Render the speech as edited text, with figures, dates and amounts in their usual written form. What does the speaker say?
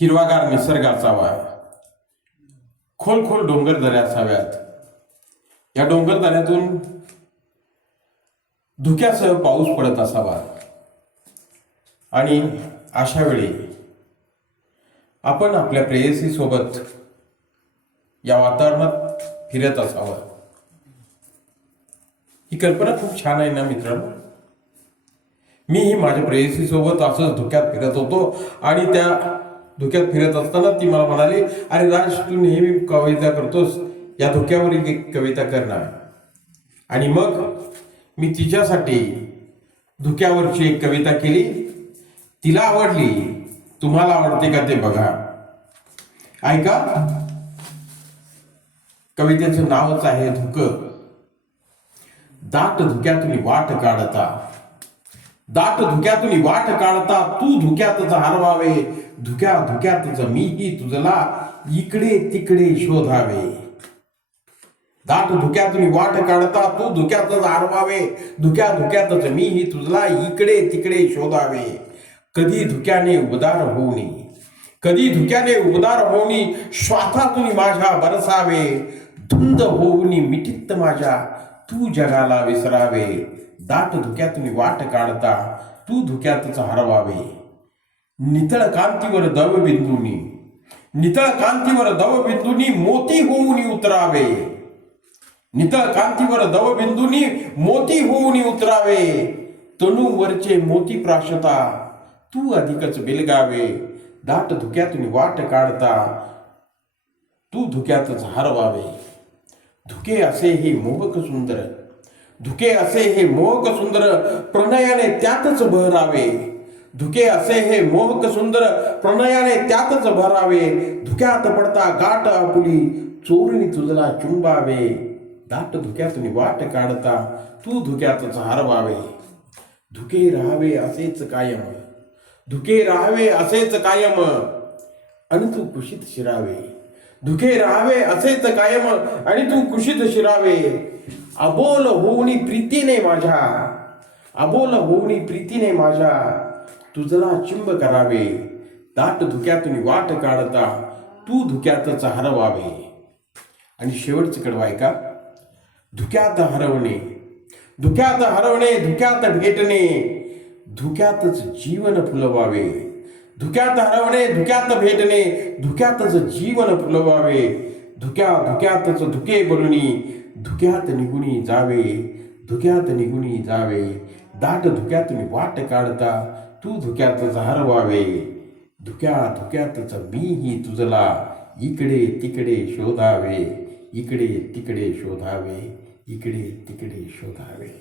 हिरवागार निसर्ग असावा, खोल खोल डोंगर दऱ्या असाव्यात. या डोंगर दऱ्यातून धुक्यासह पाऊस पडत असावा आणि अशा वेळी आपण आपल्या प्रेयसी सोबत या वातावरणात फिरत असावं. ही कल्पना खूप छान आहे ना मित्रांनो. मीही माझ्या प्रेयसी सोबत असंच धुक्यात फिरत होतो आणि त्या धुक्यात फिरत असताना ती मला म्हणाली, अरे राज, तू नेहमी कविता करतोस, या धुक्यावरील एक कविता करणार. आणि मग मी तिच्यासाठी धुक्यावरची एक कविता केली. तिला आवडली. तुम्हाला आवडते का ते बघा, ऐका. कवितेचं नावच आहे धुक. दाट धुक्यातून वाट काढता, दाट धुक्यातून वाट काढता, तू धुक्यातच हरवावे, धुक्या धुक्यातच मीही तुझला इकडे तिकडे शोधावे. दाट धुक्यातून वाट काढता, तू धुक्यातच हरवावे, धुक्या धुक्यातच मीही तुझला इकडे तिकडे शोधावे. कधी धुक्याने उबदार होऊनी, कधी धुक्याने उबदार होऊनी, श्वासातून माझ्या बरसावे, धुंद होऊनी मिठीत माझ्या तू जगाला विसरावे. दाट धुक्यातून वाट काढता, तू धुक्यातच हरवावे. नितळ कांतीवर दवबिंदूनी, नितळ कांतीवर दवबिंदूनी मोती होऊन उतरावे. नितळ कांतीवर दवबिंदूनी मोती होऊन उतरावे. तनूवरचे मोती प्राशता, तू अधिकच बिलगावे. दाट धुक्यातून वाट काढता, तू धुक्यातच हरवावे. धुके असे हे मोहक सुंदर, धुके असे हे मोहक सुंदर, प्रणयाने त्यातच बहरावे. धुके असे हे मोहक सुंदर, प्रणयाने त्यातच भरावे. धुक्यात पडता गाठ आपुली, चोरून तुझला चुंबावे. दाट धुक्यातून वाट काढता, तू धुक्यातच हरवावे. धुके राहावे असेच कायम, धुके राहावे असेच कायम, आणि तू कुशीत शिरावे. धुके राहावे असेच कायम आणि तू कुशीत शिरावे. अबोल होऊनी प्रीतीने माझ्या, अबोल होऊनी प्रीतीने माझ्या, तुझला चिंब करावे. दाट धुक्यातून वाट काढता, तू धुक्यातच हरवावे. आणि शेवटचं कडवं ऐका. धुक्यात हरवणे, धुक्यात हरवणे, धुक्यात भेटणे, धुक्यातच जीवन फुलवावे. धुक्यात हरवणे, धुक्यात भेटणे, धुक्यातच जीवन फुलवावे. धुक्या धुक्यातच धुके बोलणी, धुक्यात निघुनी जावे, धुक्यात निघुनी जावे. दाट धुक्यातून वाट काढता, तू धुक्यातच हरवावे. धुक्या धुक्यातच मीही तुझला इकडे तिकडे शोधावे, इकडे तिकडे शोधावे, इकडे तिकडे शोधावे.